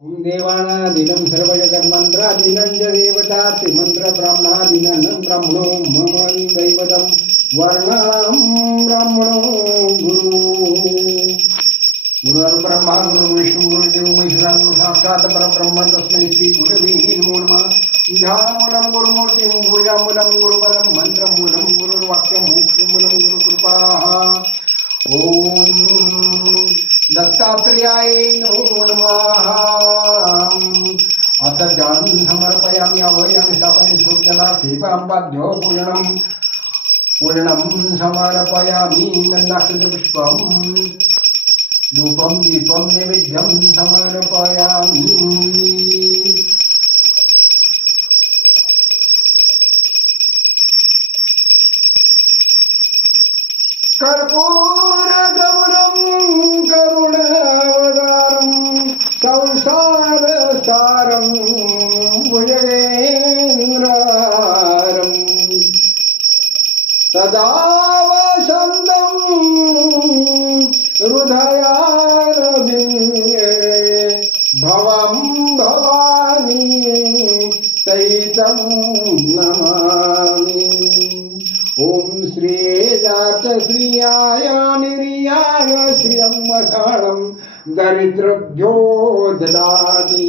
ओम देवानादिनं सर्वजगन्मन्त्रादिनं च देवताति मंत्र ब्राह्मणादिनं ब्राह्मणो मम दैवतं वर्णं ब्राह्मणो गुरु गुरुर्ब्रह्मा गुरुर्विष्णु गुरुदेवो महेश्वरः गुरु साक्षात् परब्रह्म तस्मै श्री गुरवे नमो नमः ध्यानमूलं गुरुमूर्तिं पूजामूलं गुरुपदं मन्त्रमूलं गुरुर्वाक्यं मोक्षमूलं गुरुकृपा ओम दत्तात्रेयाय नमो नमः अथ ज्ञानं समर्पयामि अभयं स्थापयामि श्रोत्यनार्थीपाम्पाद्यो पूर्णं समर्पयामि गन्धाक्षतपुष्पं धूपं दीपं नैवेद्यं समर्पयामि कर्पूरगौरं करुणावतारं संसारसारं भुजगेन्द्रहारं सदा वसन्तं हृदयारविन्दे भवं भवानी सहितं नमामि ओम श्री जात श्रियाय निर्याय श्रियं मसाणं दरिद्रभ्यो ददाति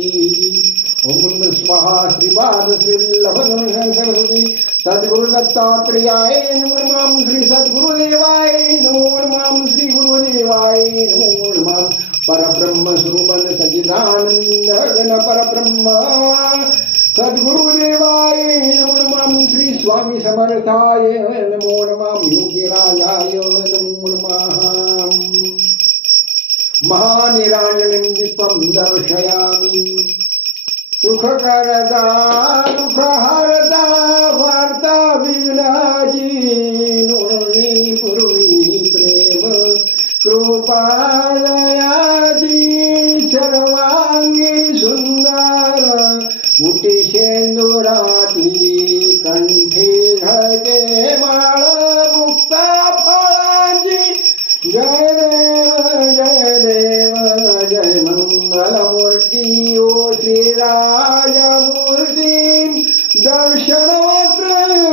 ओम स्वाहा श्रीपाद श्रीलभन सरस्वती सद्गुरु दत्तात्रेयाय नमो नमः श्री सद्गुरुदेवाय नमो नमः श्री गुरुदेवाय नमो नमः परब्रह्म स्वरूपन सच्चिदानंद घन परब्रह्म सद्गुरुदेवाय नमो नमः श्री स्वामी समर्थाय नमो नमः योगीराजाय नमो नमः महानिराजनं दीपं दर्शयामि सुखकरदा दुःखहरदा वार्ता विघ्नाची नुरवी पूर्वी प्रेम कृपादयाची सर्वांगी सुंदर मुठी शेंदुराची कंठी घालते माळ मुक्ता फळांची जय देव जय मंगलमूर्ती ओ श्रीराजमूर्ती दर्शन मात्र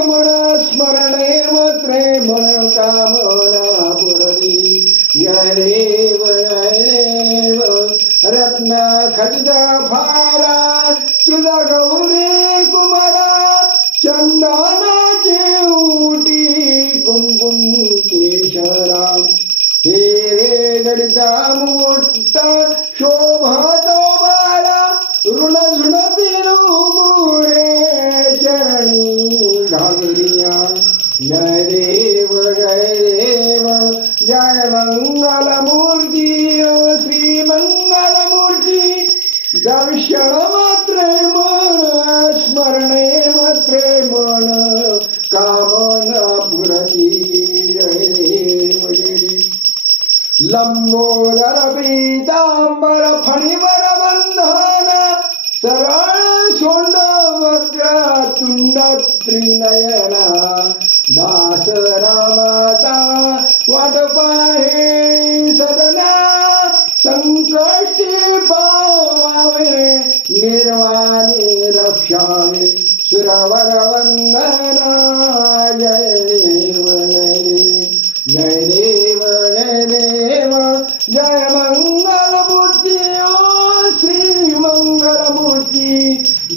मन स्मरणे मात्रे मन कामना पुरली जय देव रत्न खचित फारा तुझा गौरी कुमारा चंदनाची उटी कुंकुम केशरा हे रे गणिता मोठा शोभत बारा ऋण झुणती मोरे चरणी घागरिया जय देव जय मंगलमूर्ती ओ श्री मंगलमूर्ती दर्शन मात्रे मन स्मरणे मात्रे मन कामना पुरती जय देव लंबोदर पीतांबर फणीवर बंधन सरळ सोंड वक्र तुंड त्रिनयना दास रामाता वाट पाहे सदना संकष्टी पावे निर्वाणी रक्षावे सुरवर वंदना जय देव जय देव जय मंगलमूर्ती ओ श्री मंगलमूर्ती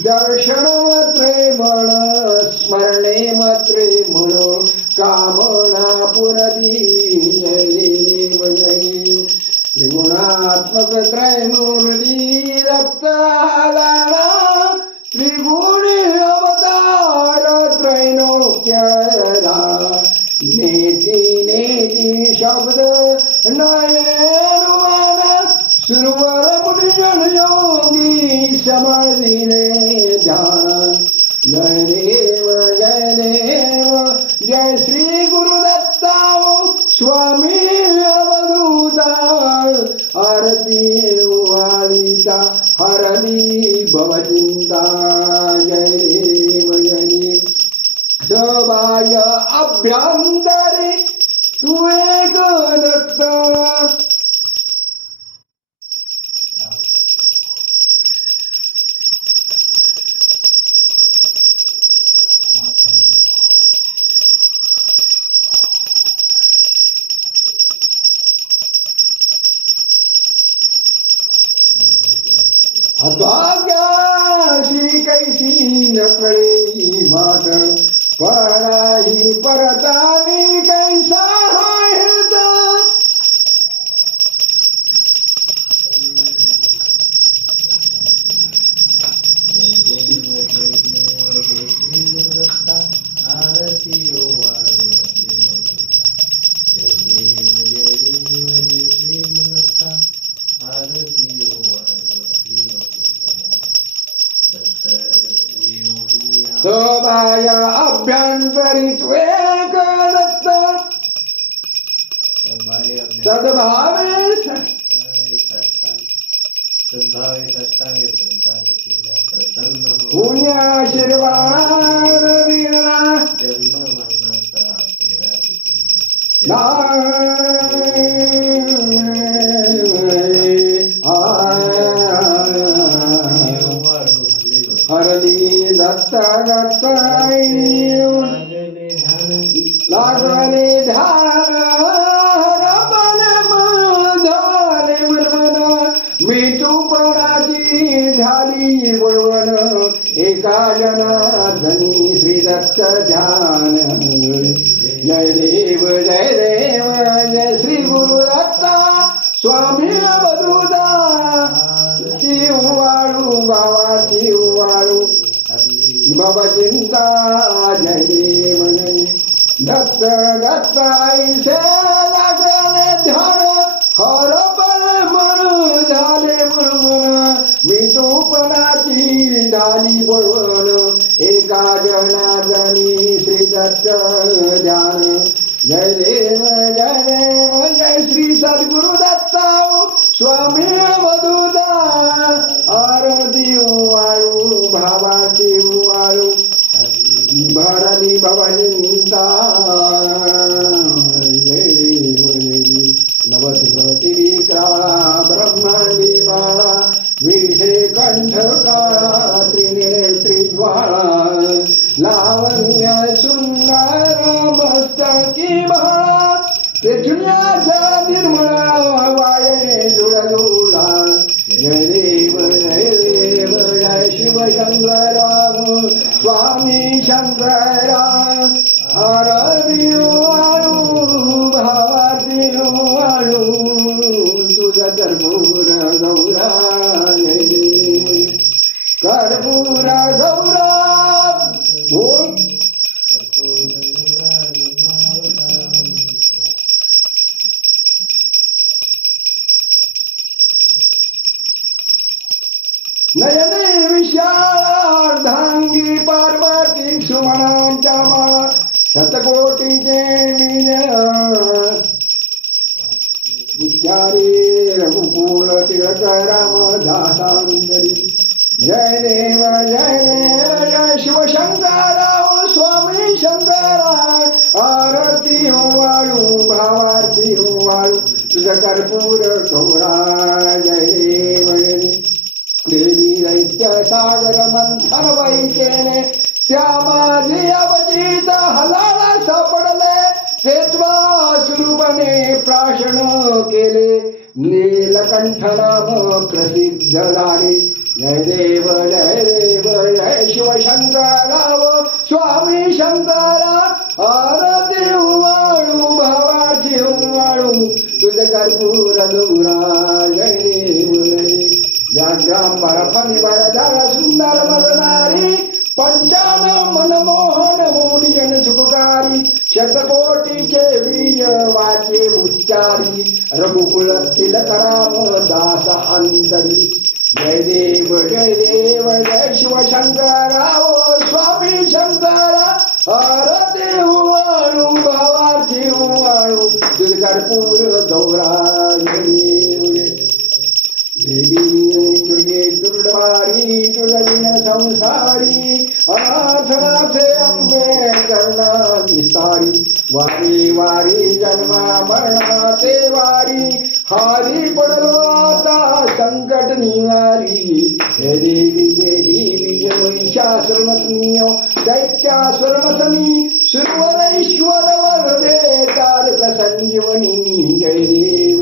दर्शन मात्रे मन स्मरणे मात्रे मन कामना पुरती जय देव त्रिगुणात्मक त्रयमूर्ती दत्तालाना त्रिगुणी अवतार त्रैलोक्यरा नेति नेति शब्द नयनुमान सुरवर मुनिजन योगी समाधिने ध्यान जय देव जय श्री गुरुदत्ता स्वामी अवधूता आरती वाळीता हरली भवचिंता जय देव सबाय अभ्यंतरी तू एक दत्त परतावी कैसा आहेत जय देव जय देव जय श्री गुरुदत्ता आरती ओवाळू आपली मोठा जय देव जय देव जय श्री गुरुदत्ता आरती ओवाळू आपली मोठा दत्त देवया सभाय अभ्यंतरित एक दत्त सद्भावे सद्भावे साष्टांग संतात केला प्रसन्न पुण्याशीर्वाद दिला जन्म मरणाचा फेरा चुकली हरली दत्त दत्ताई लागले ध्यान रमले मन झाले मन मी तूपणाची झाली बळवण एका जनार्दनी श्री दत्त ध्यान जय देव जय श्री गुरु दत्ता स्वामी अवधूता ती उवाळू बाबाची उवाळू बाबा चिंता जय देव दत्त दत्ताईसे लागले ध्यान हरपल मन झाले मन मी तूपणाची झाली बळवण एका जनार्दनी श्री दत्त ध्यान जय देव जय श्री सद्गुरु दत्ता स्वामी अवधूता आरती उवाळू भावाची उवाळू भरली भवनिंता जय देव नवती विक्राळा ब्रह्मांडी माळा विषे कंठ काळा त्रिनेत्री ज्वाळा लावण्य सुंदर मस्तकी भाळा पृथ्व्याच्या निर्मळा वाये जुळजुळा जय देव जय शिव शंकरा स्वामी शंकरा आरती वाळू भावाती वाळू तुझा कर्पूर गौरा जय देव कर्पूर गौरा बोल नयने विशाळ अर्धांगी पार्वती सुमनांच्या माळा शतकोटीचे मीन उच्चारे रघुकुल टिळक रामदासांतरी जय देव जय शिवशंकरा स्वामी शंकरा आरती वाळू भावारती वाळू तुझ कर्पूर गौरा जय देव देवी दैत्य सागर मंथन बाई केले त्या माझे अवचित हलाला सापडले तेत्वा स्वरूपने प्राशन केले नीलकंठ नाम प्रसिद्ध झाले जय देव जय शिवशंकरा स्वामी शंकरा आरती वाळू भावाची वाळू तुझ कर्पूर गौरा जय देव व्याघ्रांबर फणिवरधर सुंदर मदनारी पंचानन मनमोहन मोनी जन सुखकारी शतकोटीचे बीज वाचे उच्चारी रघुकुल तिलक रामदास अंतरी जय देव जय शिवशंकरा स्वामी शंकरा आरती वाळू भावाची वाळू तुझ कर्पूर गौरा जय देव देवी दुर्गे दुर्डवारी तुझविन संसारी अनाथनाथे अंबे करुणा विस्तारी वारी वारी जन्मा मरणाचे वारी हारी पडलो आता संकट निवारी हे देवी जय महिषासुरमथनीय दैत्यासुरमथनी सुरवरेश्वर वरदे तारक संजीवनी जय देव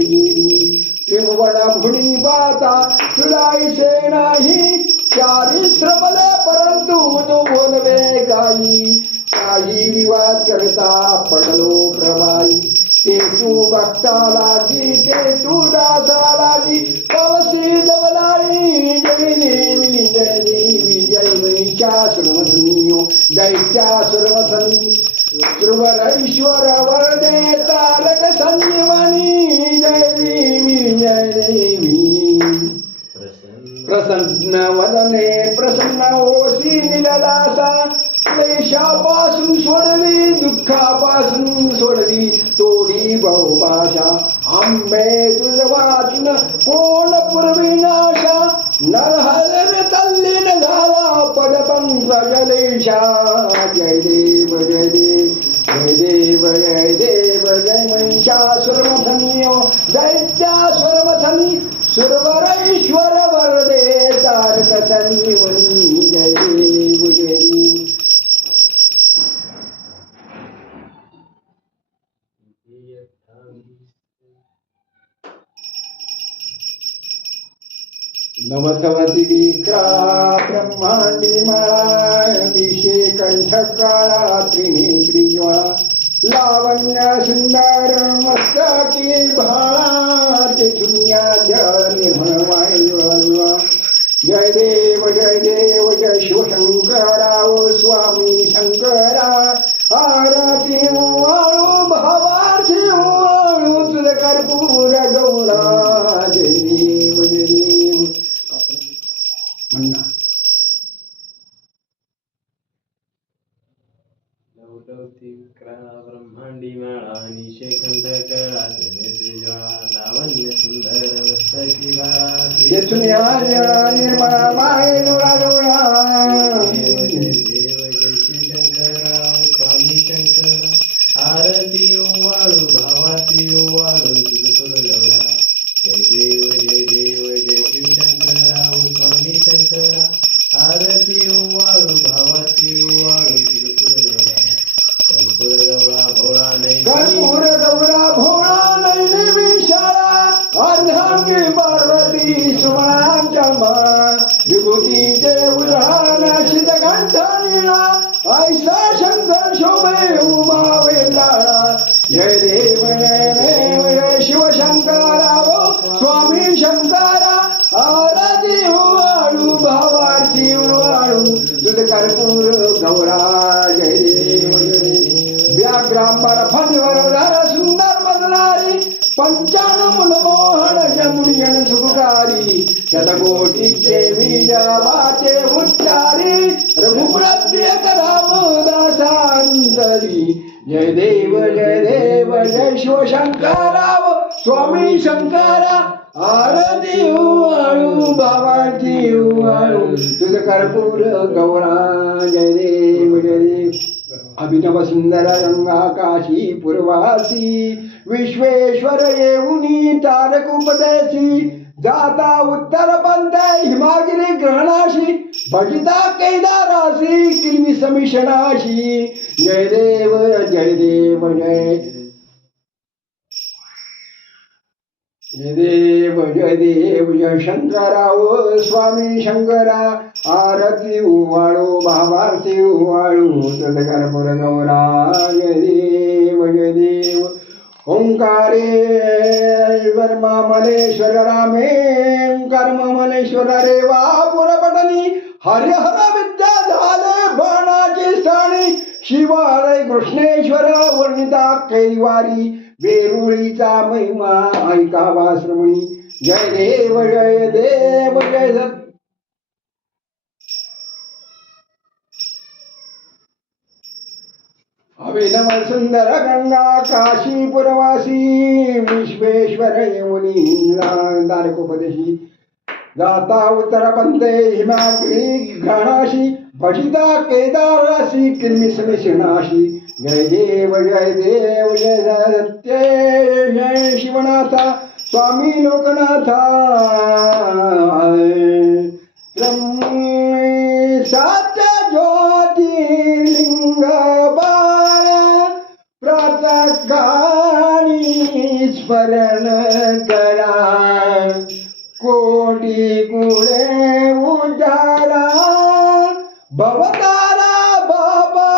त्रिभुवन भुनी बाता तुलाईसे नाही चारी श्रमले परंतु तू बोलवे गाई साई विवाद करता पडलो प्रभाई ते तू भक्ताला ते तू दासाला पवसी दबलारी जय देवी जय महिषासुरमथनियो दैत्यासुरमथनी श्रुवर ईश्वर वरदे तारक संजीवनी जय देवी प्रसन्न वदने प्रसन्न होसी निलदासा क्लेशापासून सोडवी दुःखापासून सोडवी तोडी बहुभाषा आंबे तुझ वाचून कोण पुरविनाशा नरहर तल्लीन झाला पदपंकजलेशा जय देव जय देव जय देव जय देव जय महिषासुरमथनियो दैत्यासुरमथनी सुरवरेश्वर वरदे तारक संजीवनी जय देव जय देव नवतवती विक्रा ब्रह्मांडी माळा कंठ काळा त्रिनेत्री ज्वाळा लावण्य सुंदर मस्तकी भाळा तिथुनिया निर्मळ वायुळा जय देव जय शिवशंकरा ओ स्वामी शंकरा आरती वाळू भावार्थी वाळू तुझ कर्पूर गौरा जय देव म्हणा ब्रह्मांडी माळा निशेखंड करा त्रिनेत्री ज्वाळा लावण्य सुंदर मस्तकी बाळा निर्मळा मायेनुळा देव जय शिवशंकरा स्वामी शंकरा आरती वाळू भावाती वाळू तुझ गौरा जय देव जय शिवशंकरा स्वामी शंकरा आरती वाळू भावाती वाळू तुझ गौरा कर्पूर गौरा भोळा नैनी विशाळा अर्धांगी पार्वती सुमनांच्या माळा विभूतीचे उधाण शितकंठ निळा ऐसा शंकर शोभे उमा वेलाळा जय देव जय शिवशंकरा ओ स्वामी शंकरा आरती वाळू भावाची वाळू तुझ कर्पूर गौरा जय देव व्याघ्रांबर फणीवर धर सुंदर बदलारी पंचाणन मनमोहन जमुनियन सुखकारी शतकोटीचे बीजावाचे उच्चारी रघुप्रिय रामदासांतरी जय देव जय शिवशंकरा स्वामी शंकरा आरती वाळू बाबाची वाळू तुझ कर्पूर गौरा जय देव अभिनव सुंदर रंगा काशी पूर्वासी विश्वेश्वर येऊनी तारक उपदेशी जाता उत्तर पंथ हिमागिरी ग्रहणाशी भजिता केदाराशी किल्मी समिषणाशी जय देव जय जय शंकरा ओ स्वामी शंकरा आरती वाळू भावार्थी वाळू तुझ कर्पूर गौरा जय देव ओंकारे मलेश्वर रामे कर्म मलेश्वर रेवा पुरपटनी हरिहर विद्या झाले बाणाची स्थानी शिवालय कृष्णेश्वर वर्णिता कैवारी वेरुळीचा महिमा ऐकावा श्रवणी जय देव जय अभिनव सुंदर गंगा काशी पुरवासी विश्वेश्वर येऊनी तारकोपदेशी जाता उत्तर पंथे हिमागिरी घ्राणाशी भजिता केदाराशी किल्मी समिषणाशी जय देव जय सत्य जय शिवनाथा स्वामी लोकनाथा सात ज्योतिर्लिंग प्रातःकाळी स्मरण करा कोटी कुळे उजारा भवतारा बाबा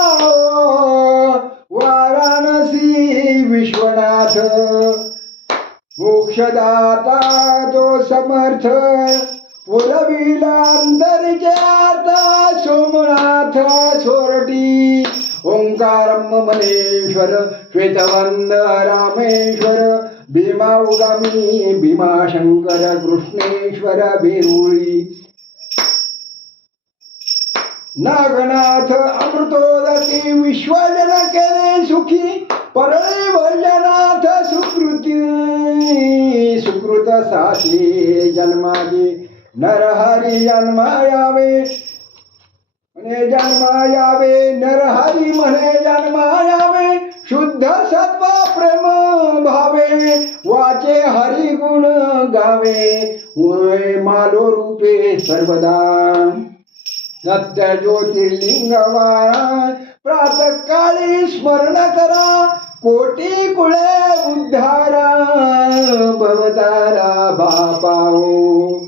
मोक्षदाता तो समर्थ पुरविला अंतर्जाता सोमनाथ सोरटी ओंकारम मनेश्वर श्वेतवंद रामेश्वर भीमा उगामी भीमाशंकर कृष्णेश्वर बिरुळी नागनाथ अमृतोदती विश्वजन केले सुखी परळे भजनाथ सुकृत साची जन्माजी नरहरी जन्मायावे नरहरी म्हणे जन्मायावे शुद्ध सत्व प्रेम भावे वाचे हरी गुण गावे मालो रूपे सर्वदा सत्य ज्योतिर्लिंगवारा प्रातः काळी स्मरण करा कोटी कुळे उद्धारा भवतारा बापाओ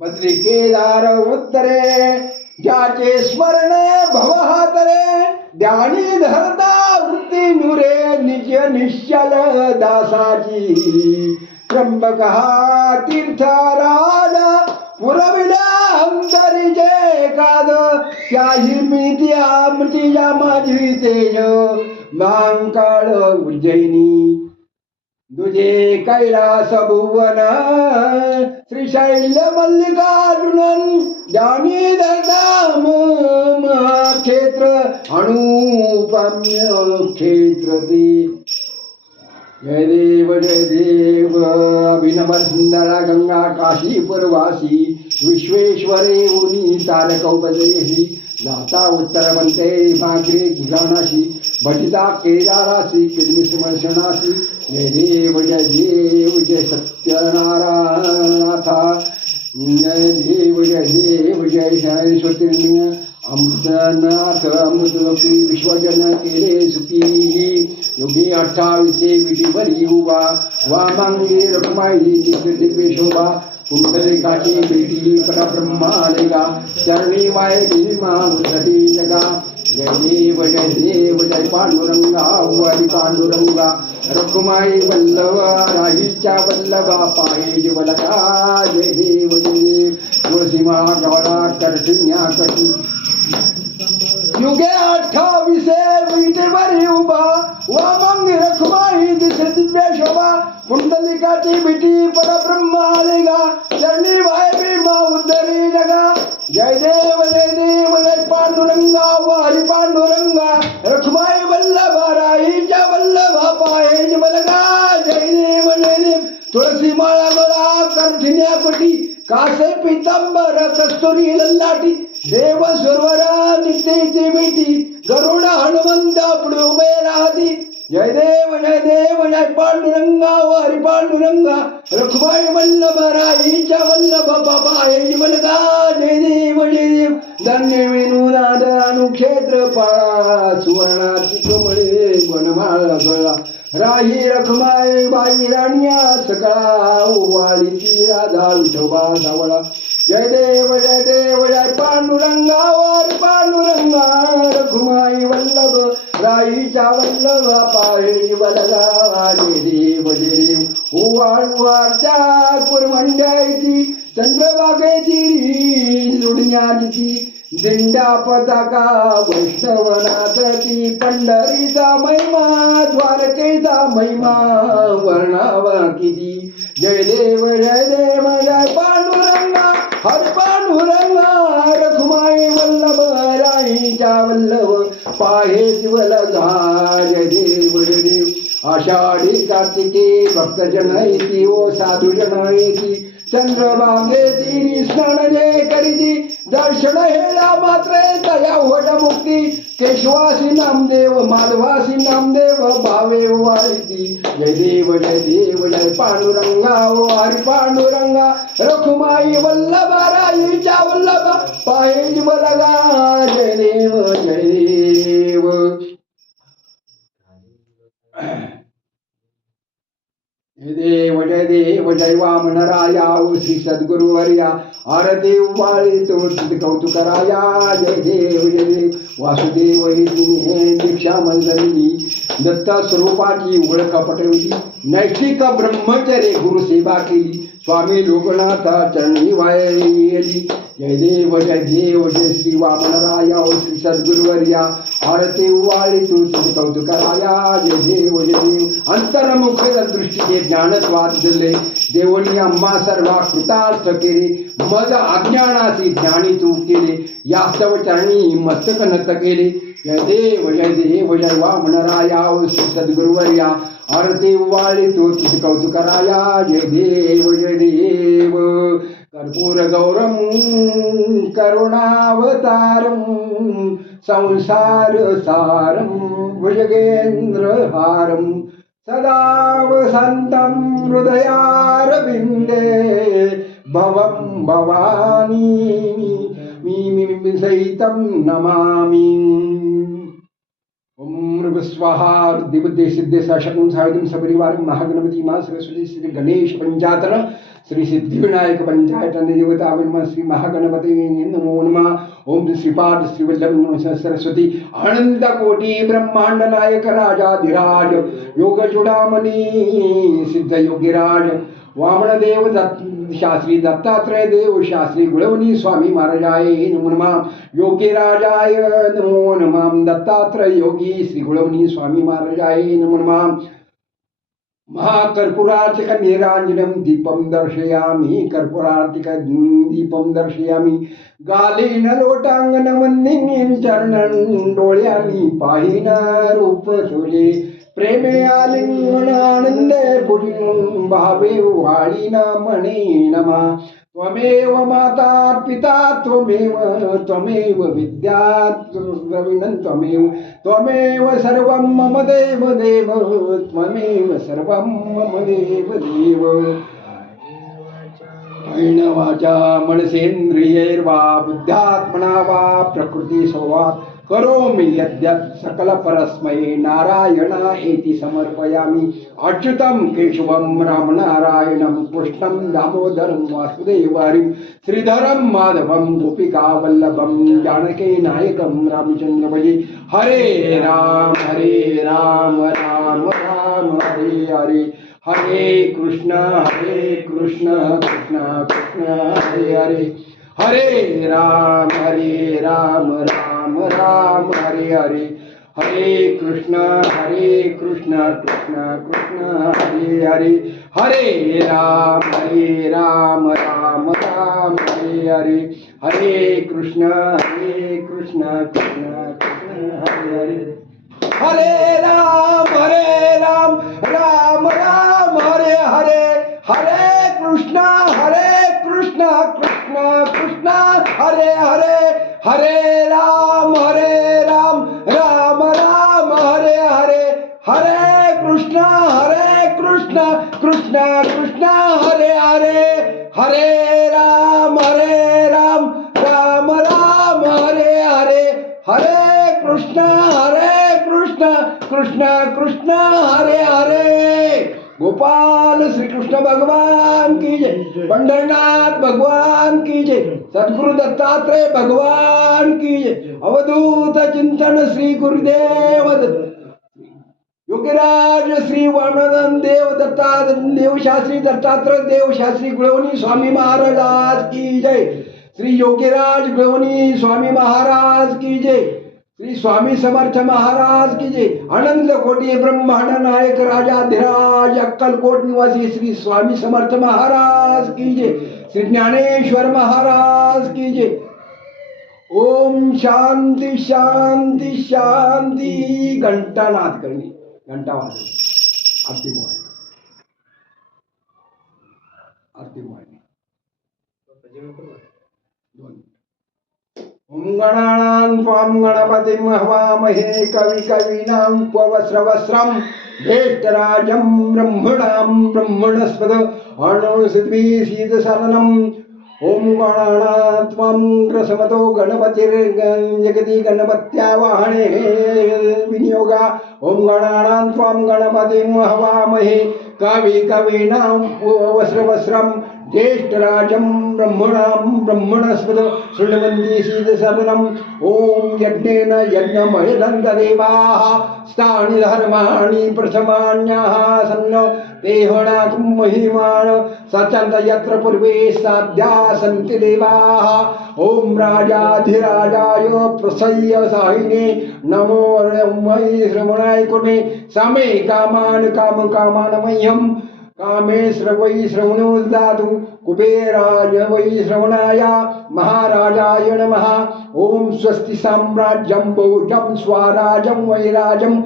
बद्री केदार उत्तरे ज्याचे स्मरण भवहातरे ध्यानी धरता वृत्ती नुरे निज निश्चल दासाची त्र्यंबक तीर्थराजा पुरविला अंतरिजे काद त्याही मितिया माझी तेज महाकाळ उज्जैनी दुजे कैलास भुवन श्रीशैल्य मल्लिकार्जुनन ज्ञानी दर्दाम क्षेत्र अनुपम्य क्षेत्र जय देव अभिनव सुंदरा गंगा काशी परवासी विश्वेश्वरे उनी तारक उपजयसी जाता उत्तरवंते मागरे घिगाणाशी भटिता केदारासी किर्मिसमर्शनासी जय देव जय सत्यनारायणाथा जय देव जय ज्योतिर्लिंग अमृतनाथ अमृतलोकी विश्वजन केले सुखी योगी 28 विटीवरी उभा वामांगी रखमाई दिव्य शोभा पुंडलिकाची भेटी परब्रह्मालेगा चरणी माय भीमा उद्धटी जगा जय देव जय पांडुरंगा हरी पांडुरंगा रखुमाई वल्लभ राहीच्या वल्लभा पाये जीवलका जय देव तुळसीमाळा गवळा करठिण्या कटी युगे 28 विटेवरी उभा वामंगी रखुमाई दिसे दिव्य शोभा पुंडलिकाची भेटी परब्रह्म आलेगा चरणी वाय भीमा उद्धरी जगा जय देव जय पांडुरंगा हरी पांडुरंगा रखुमाई वल्लभ राहीच्या वल्लभा पाये जीवलका जय देव तुळसी माळा गळा कंठिन्या कोटी कासे पितांबर कस्तुरी लल्लाटी देव सुरवरा नित्य भेटी गरुड हनुमंत पुढे उभे राहती जय देव जय पांडुरंगा हरी पांडुरंगा रखुमाई वल्लभ राहीच्या वल्लभ पाये जीवलका जय देव धन्य विनुनाद अनुक्षेत्र पाळा सुवर्णाची कमळे वनमाळ गळा राही रखमाई बाई राणिया सकाळा ओवाळी ती राधा विठोबा सावळा जय देव जय पांडुरंगा हरी पांडुरंगा रखुमाई वल्लभ राहीच्या वल्लभ पाये वल्लभा जय देव ओवाळवारच्या कुरमंड्याची चंद्रभागेची लुडण्याची दिंडा पताका वैष्णवनाथ ती पंढरीचा महिमा द्वारकेचा महिमा वर्णावा किती जय देव जय पांडुरंगा हरी पांडुरंगा रखुमाई वल्लभ राहीच्या वल्लभ पाहे जीवलगा जय देव आषाढी कार्तिकी भक्तजन येती ओ साधुजन येती चंद्रभागे तिरी स्नान जे करीती दर्शन हेळा मात्रे तया होट मुक्ती केशवासी नामदेव माधवासी नामदेव भावे वाळीती जय देव जय पांडुरंगा हरी पांडुरंगा रखुमाई वल्लभ राहीच्या वल्लभ पाये जीवलगा जय देव जय देव जय वामनराया ओ श्री सद्गुरुवर्या आरती वाळी तो कौतुकराया जय देव वासुदेव हे दीक्षा मंजरी दत्ता स्वरूपाची ओळख पटविली नैष्ठिक ब्रह्मचर्य गुरुसेवा केली स्वामी लोकनाथा चरणी वायली जय देव जय श्री वामनराया ओ श्री सद्गुरुवर्या आरती वाळी तू कौतुकराया जय देव अंतर्मुख दृष्टीचे ज्ञानत्वाद दिले देवणी आम्हा सर्वा कृतार्थ केले मद अज्ञानाची ज्ञानी तू केले यास्तव चरणी मस्तक नत केले जय देव जय वामनराया ओ श्री सद्गुरुवर्या आरती वाळी तू कौतुकराया जय देव कर्पूर गौरम करुणावतारम संसार सारम भुजगेंद्र हारम सदा वसंतं हृदयारविंदे भवं भवानी मी सहितं नमामि ओम स्वाहा दिवद्दे सिद्धे सशकं सायुधं सपरिवारं महागणपति मा सरस्वती श्री गणेश पंचायतन श्री सिद्धिविनायक पंचायत देवता श्री महागणपति नमो नमः ओम श्रीपाद श्रीवल्लभ सरस्वती अनंत कोटि ब्रह्मांड नायक राजाधिराज योग चूडामणि सिद्ध योगीराज वामनदेव शास्त्री दत्तात्रय देव शास्त्री गुळवणी स्वामी महाराजाय नमो नमः योगीराजाय नमो नमः दत्तात्रय योगी श्री गुळवणी स्वामी महाराजाय नमो नमः महाकर्पूरार्तिक निरांजनम दीपम दर्शयामि कर्पूरार्तिक दीपम दर्शयामि गालेन लोटांगण वंदिनीं चरणं डोळ्यांनी पाहिना रूप तुझे प्रेमे आलिंगन आनंदे पुरीं भावे वाळीना म्हणे नमः त्वमेव माता पिता त्वमेव विद्या द्रविणं त्वमेव सर्वं मम देव त्वमेव सर्वं मम देव वाचा मनसेन्द्रियैर्वा बुद्ध्यात्मना वा प्रकृती स्वभावात् करोमि यद्यत् सकल परस्मै नारायणा एति समर्पयामि अच्युतं केशवं रामनारायणं कृष्णं दामोदरं वासुदेवं श्रीधरं माधवं गोपिकावल्लभं जानकी नायकं रामचंद्र भजे हरे राम राम राम हरे हरे हरे कृष्ण कृष्ण कृष्ण हरे हरे हरे राम राम राम हरे हरे हरे कृष्ण कृष्ण कृष्ण हरे हरे हरे राम राम राम हरे हरे हरे कृष्ण कृष्ण कृष्ण हरे हरे हरे राम राम राम हरे हरे हरे कृष्ण कृष्ण कृष्ण हरे हरे हरे राम राम राम हरे हरे हरे कृष्ण कृष्ण कृष्ण हरे हरे हरे राम राम राम हरे हरे हरे कृष्ण कृष्ण कृष्ण हरे हरे गोपाल श्री कृष्ण भगवान की जय पंढरनाथ भगवान की जय सद्गुरु दत्तात्रेय भगवान की जय अवधूत चिंतन श्री गुरुदेव योगीराज श्री वामन देव देव शास्त्री दत्तात्रय देव शास्त्री गुळवणी स्वामी महाराज की जय श्री योगीराज गुळवणी स्वामी महाराज की जय श्री स्वामी समर्थ महाराज की जय अनंत कोटि ब्रह्मांड नायक राजाधिराज अक्कलकोट निवासी श्री स्वामी समर्थ महाराज की जय श्री ज्ञानेश्वर महाराज की जय ओम शांति शांति शांति घंटानाद करनी घंटा वाजवली आरती मोहानी दोन ओम गणानां त्वां गणपतिं हवामहे कवि कवीनां उपवस्त्रवस्त्रं ज्येष्ठराजं ब्रह्मणां ब्रह्मणस्पद अणुसद्भिः शीतसदनं ओम गणानात्मं ग्रसमतो गणपतिर्जगति गणपत्यावाहने विनियोगा ओम गणानात्मं गणपतिं हवामहे कवीनां वस्त्रवस्त्रं ज्येष्ठराजं ब्रह्मणस्पद शृण्वन्ति सीदसदनम् ओम यज्ञेन यज्ञमयदन्तदेवाः स्थानि धर्माणि प्रथमान्याः सन्न देहणाकुं महिमान् सचन्त यत्र पूर्वे साध्या सन्ति देवाः ओम राजाधिराजाय प्रसह्य साहिने नमो वै श्रवणाय कुर्मे समे कामान् कामकामान् मह्यं कामेश्वर वै श्रवणो ददातु कुबेराय वै श्रवणाय महाराजाय नमः ओम स्वस्ति साम्राज्यं भोजं स्वराजं वैराजं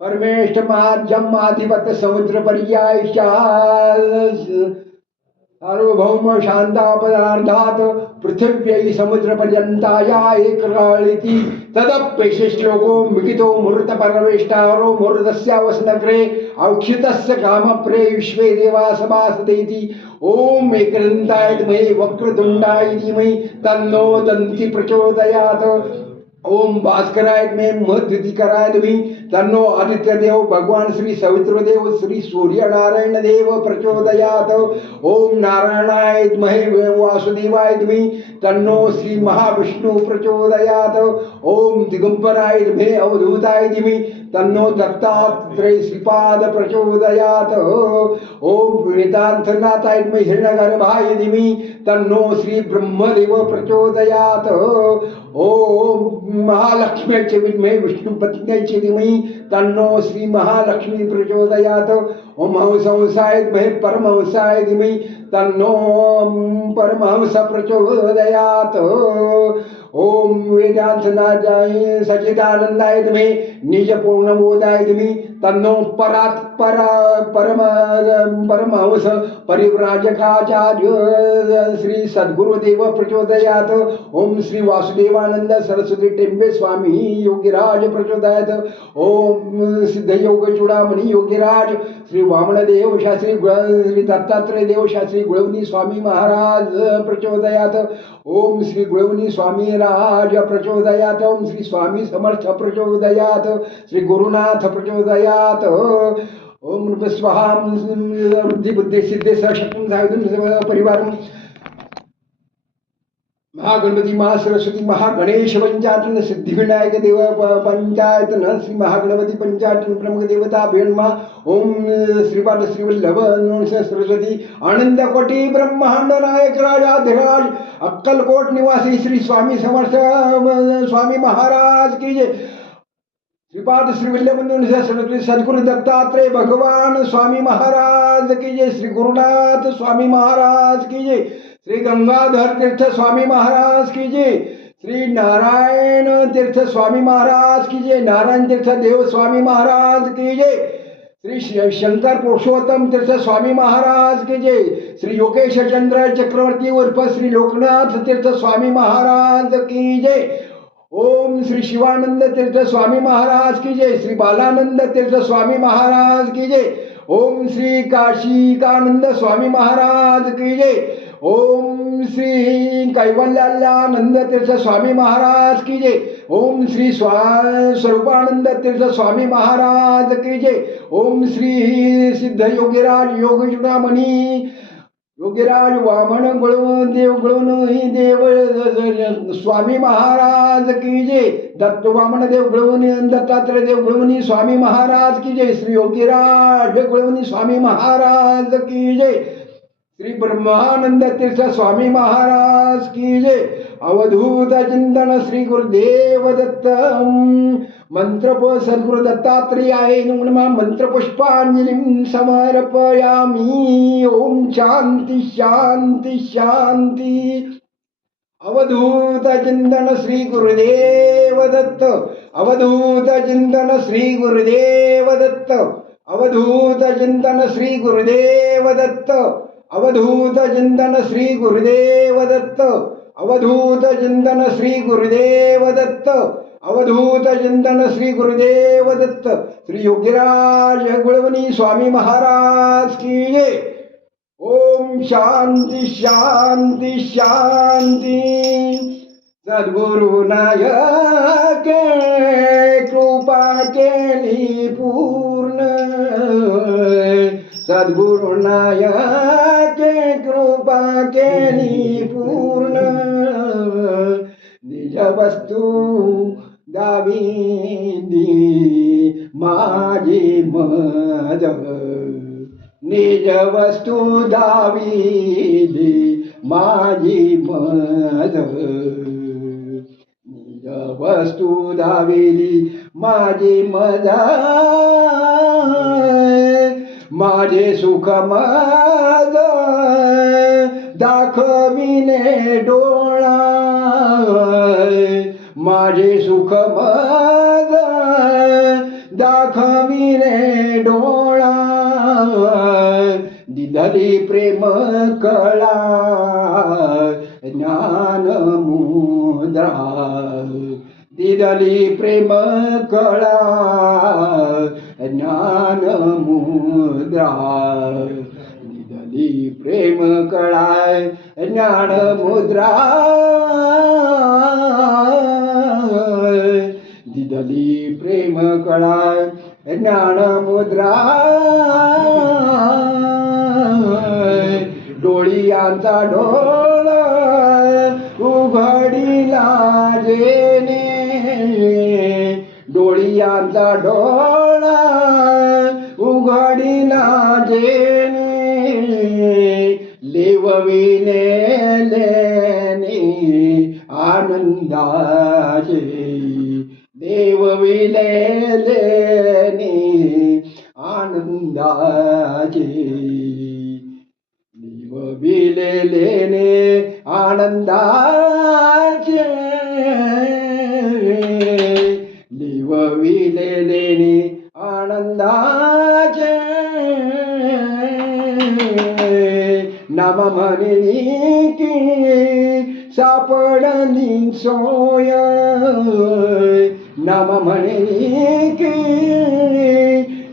परमेष्ठमाज्यम आधिपत समुद्र पर्याय सार्वभौम शांतापदार्थात पृथिव्यै समुद्र पर्यंताया एककालिति तदप्येष श्लोको मिकितो मूर्त परमेष्टारो मूर्तस्यावसनग्रे औक्षितस्य कामप्रे विश्वे देवा सभासतेति ओम एकरन्ताय धीमहि वक्रतुण्डाय धीमहि तन्नो दन्ति प्रचोदयात् ओम भास्कराय में मध्युतिकराय धीमहि तन्नो आदित्य देव भगवान श्री सवित्र देव श्री सूर्य नारायण देव प्रचोदयात् ओम नारायणाय धीमहि वासुदेवाय धीमहि तन्नो श्री महाविष्णु प्रचोदयात् ओम दिगंबराय धीमहि अवधूताय धीमहि तन्नो दत्तात्रेय श्रीपाद प्रचोदयात् ओम वेदांतनाथाय धीमहि हिरण्यगर्भाय धीमहि तन्नो श्री ब्रह्मदेव प्रचोदयात् ओम महालक्ष्मी च विद्महे विष्णुपत्न्यै च धीमहि तन्नो श्री महालक्ष्मी प्रचोदयात् ओम हंसाय धीमहि परमहंसाय धीमहि तन्नो परमहंस प्रचोदयात् ओम वेदांतनाथाय सच्चिदानंदाय धीमहि निज पूर्णबोधाय धीमहि तन्नो परमहंस परिव्राजकाचार्य श्री सद्गुरुदेव प्रचोदयात् ओम श्री वासुदेवानंद सरस्वती टेंबे स्वामी योगीराज प्रचोदयात् ओम सिद्ध योग चूड़ामणि योगीराज श्री वामनदेव शास्त्री श्री दत्तात्रेय देव शास्त्री गुळवणी स्वामी महाराज प्रचोदयात् ओम श्री गुळवणी स्वामी राज प्रचोदयात् ओम श्री स्वामी समर्थ प्रचोदयात् श्री गुरुनाथ प्रचोदयात् ओम स्वाहा वृद्धि बुद्धि सिद्धि शक्ति परिवार महागणपती महासरस्वती महागणेश पंचायतन सिद्धिविनायक देव पंचायतन श्री महागणपती पंचायतन प्रमुख देवता भेणमा ओम श्रीपाद श्रीवल्लभ सरस्वती आनंद कोटी ब्रह्मांड नायक राजाधिराज अक्कलकोट निवासी श्री स्वामी समर्थ स्वामी महाराज की जय श्रीपाद श्रीवल्लभ सरस्वती सद्गुरु दत्तात्रेय भगवान स्वामी महाराज की जय श्री गुरुनाथ स्वामी महाराज की जय श्री गंगाधर तीर्थ स्वामी महाराज की जय श्री नारायण तीर्थ स्वामी महाराज की जय नारायण तीर्थ देव स्वामी महाराज की जय श्री शंकर पुरुषोत्तम तीर्थ स्वामी महाराज की जय श्री योगेश चंद्र चक्रवर्ती उर्फ श्री लोकनाथ तीर्थ स्वामी महाराज की जय ओम श्री शिवानंद तीर्थ स्वामी महाराज की जय श्री बालानंद तीर्थ स्वामी महाराज की जय ओम श्री काशिकानंद स्वामी महाराज की जय ओम श्री कैवल्यानंद तीर्थ स्वामी महाराज की जय ओम श्री स्वरूपानंद तीर्थ स्वामी महाराज की जय ओम श्री सिद्ध योगीराज योग चूड़ामणि योगीराज वामन देव स्वामी महाराज की जय दत्त वामन देव गुळवणी दत्तात्रेय देव गुळवणी स्वामी महाराज की जय श्री योगीराज गुळवणी स्वामी महाराज की जय श्री ब्रह्मानंद तीर्थ स्वामी महाराज की जय अवधूत चिंतन श्री गुरुदेव दत्त मंत्र सद्गुरु दत्तात्रेयाय नमः मंत्र पुष्पांजलिं समर्पयामि ओम शांति शांति शांति अवधूत चिंतन श्री गुरुदेव दत्त अवधूत चिंतन श्री गुरुदेव दत्त अवधूत चिंतन श्री गुरुदेव दत्त अवधूत चिंतन श्री गुरुदेव दत्त अवधूत चिंतन श्री गुरुदेव दत्त अवधूत चिंतन श्री गुरुदेव दत्त श्री योगीराज गुळवणी स्वामी महाराज की जय ओम शांती शांती शांती. सद्गुरु नायक कृपा केली पूर्ण. सद्गुरु नायक कृपा केली पूर्ण. निज वस्तू दाविली माझी मज. निज वस्तू दाविली माझी मज. निज वस्तू दाविली माझी मज. माझे सुख मज दाखविले डोळा. माझे सुख मज दाखविले डोळा. दिधली प्रेम कळा ज्ञान मुद्रा. दिधली प्रेम कळा ज्ञान मुद्रा. दिधली प्रेम कळा ज्ञान मुद्रा. दिधली प्रेम कळा ज्ञान मुद्रा. डोळियांचा डोळ उघडिला जेने. डोळियांचा डोळ उघडिला जेने. लेवविले लेने आनंदाचे. देवविले लेने आनंदाचे. देवविले लेने आनंदाचे. देवविले लेने आनंदाचे. नाम म्हणली की सापडली सोय. नाम म्हणली की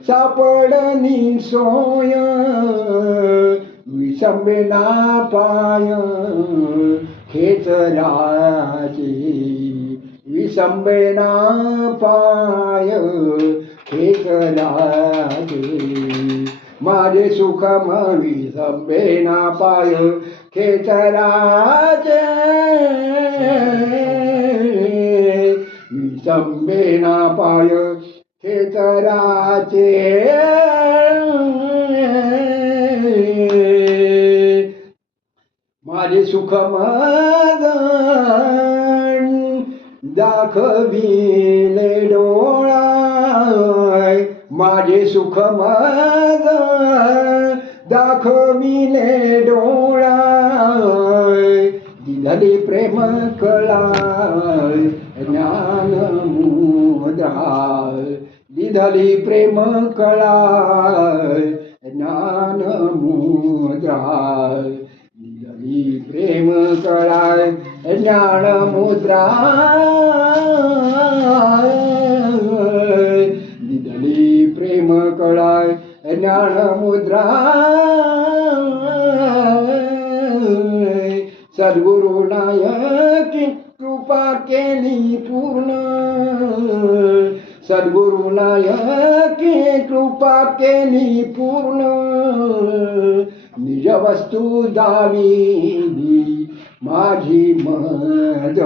सापडली सोय. विसंबेना पाय खेचराची. विसंबेना पाय खेचराची. माझे सुख विसंबेना पाय खेचराचे. विसंबेना पाय खेचराचे. माझे सुख दाखविले डोळा. माझे सुख दाखविले डोळा. दिधली प्रेम कळा ज्ञान मुद्रा. दिधली प्रेम कळा ज्ञान मुद्रा. दिधली प्रेम कळा ज्ञान मुद्रा. दिधली प्रेम कळा ज्ञान मुद्रा. सद्गुरु नायक कृपा केली पूर्ण. सद्गुरु नायक कृपा केली पूर्ण. निज वस्तू दाविली माझी मज.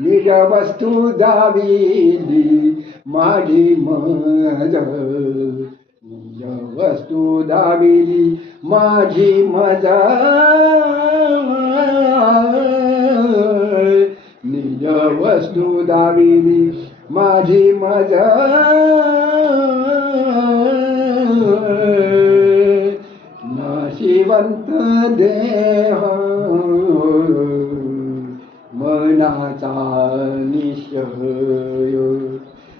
निज वस्तू दाविली माझी मज. निज वस्तू दाविली माझी मज. निज वस्तू दाविली माझी मज. नाशिवंत देह मनाचा निश्चय.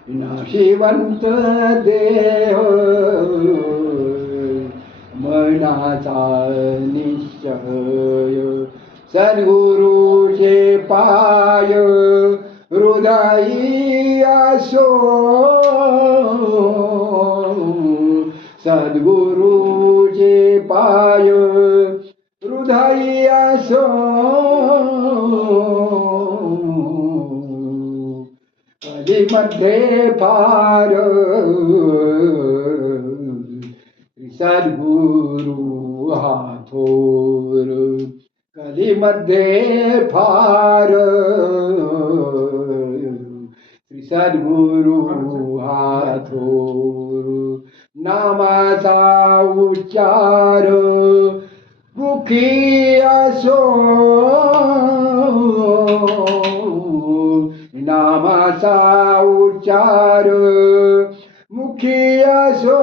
नाशिवंत देह मनाचा निश्चय. सद्गुरुचे पाय हृदयी असो. सद्गुरुचे हरीचे पाय हृदयी असो कलीमध्ये फार सद्गुरु हा थोर कलीमध्ये फार श्री सद्गुरु हा थोर नामाचा उच्चार मुखी असो नामाचा उच्चार मुखी असो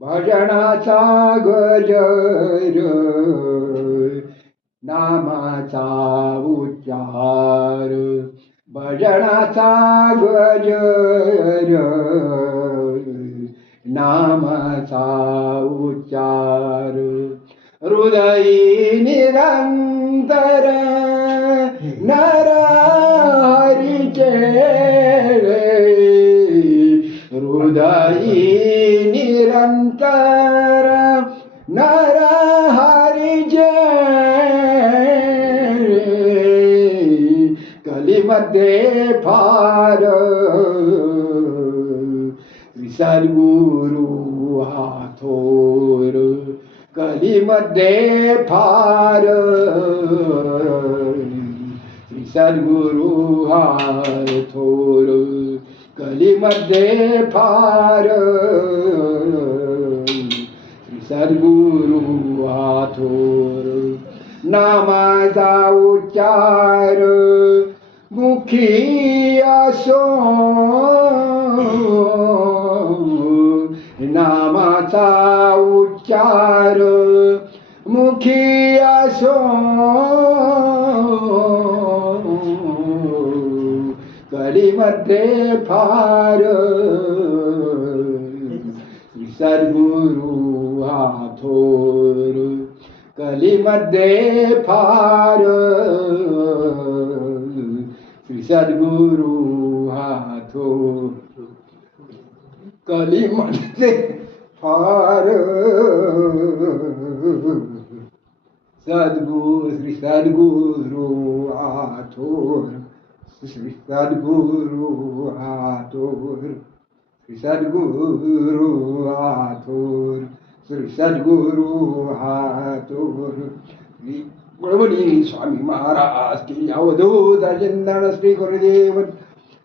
भजनाचा गजर नामाचा उच्चार भजनाचा गजर नामाचा उच्चार हृदयी निरंतर नर हरीचे हृदयी निरंतर नर हरीचे कलीमध्ये फार सद्गुरु हा थोर कलीमध्ये फार सद्गुरु हा थोर कलीमध्ये फार सद्गुरु हा थोर नामाचा उच्चार मुखी असो नामाचा उच्चार मुखी असो कलीमध्ये फार सद्गुरु हा थोर कलीमध्ये फार सद्गुरु हा थोर कलीमध्ये फार श्री सद्गुरु हा थोर श्री सद्गुरु हा थोर श्री सद्गुरु हा थोर श्री सद्गुरु हा थोर श्री गुरुमणी स्वामी महाराज की अवधूत चिंतन श्री गुरुदेव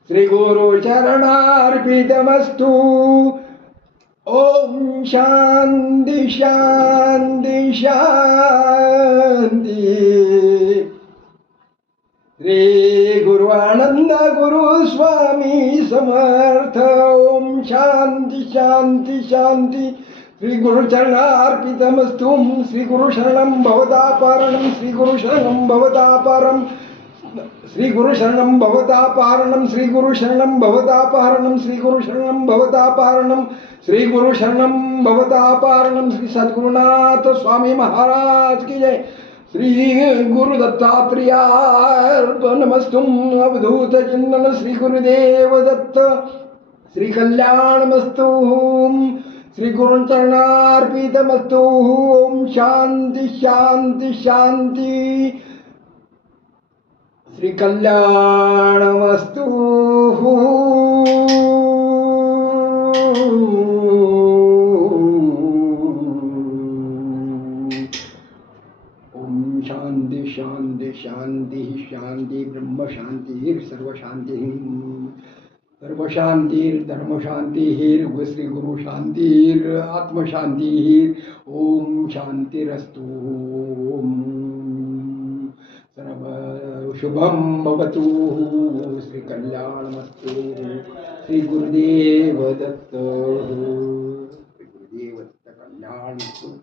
श्री गुरु चरणार्पितमस्तु ओम शांति शांति शांति श्री गुरु आनंद गुरु स्वामी समर्थ ओम शांति शांति शांति श्री गुरु चरणार्पितमस्तु श्री गुरु शरणं भवतापारणं श्री गुरु शरणं भवतापारं श्री गुरु शरणं भवतापारणं श्री गुरु शरणं भवतापारणं श्री गुरु शरणं भवतापारणं श्री गुरु शरणं भवतापारणं श्री सद्गुरुनाथ स्वामी महाराज की जय श्री गुरु दत्तात्रेयार्पणमस्तु अवधूत चिंतन श्री गुरुदेव दत्त श्री कल्याणमस्तु श्री गुरु चरणार्पितमस्तु ओम शांति शांति शांति श्री कल्याणमस्तु ओम शांति शांति शांति शांति ब्रह्म शांति सर्व शांति सर्व शांतिर धर्म शांतिर श्री गुरु शांतिर आत्म शांतिर ओम शांतिरस्तु ओम सर्व शुभम भवतु श्री कल्याणमस्तु श्री गुरुदेव दत्त श्री गुरुदेव दत्त कल्याणमस्तु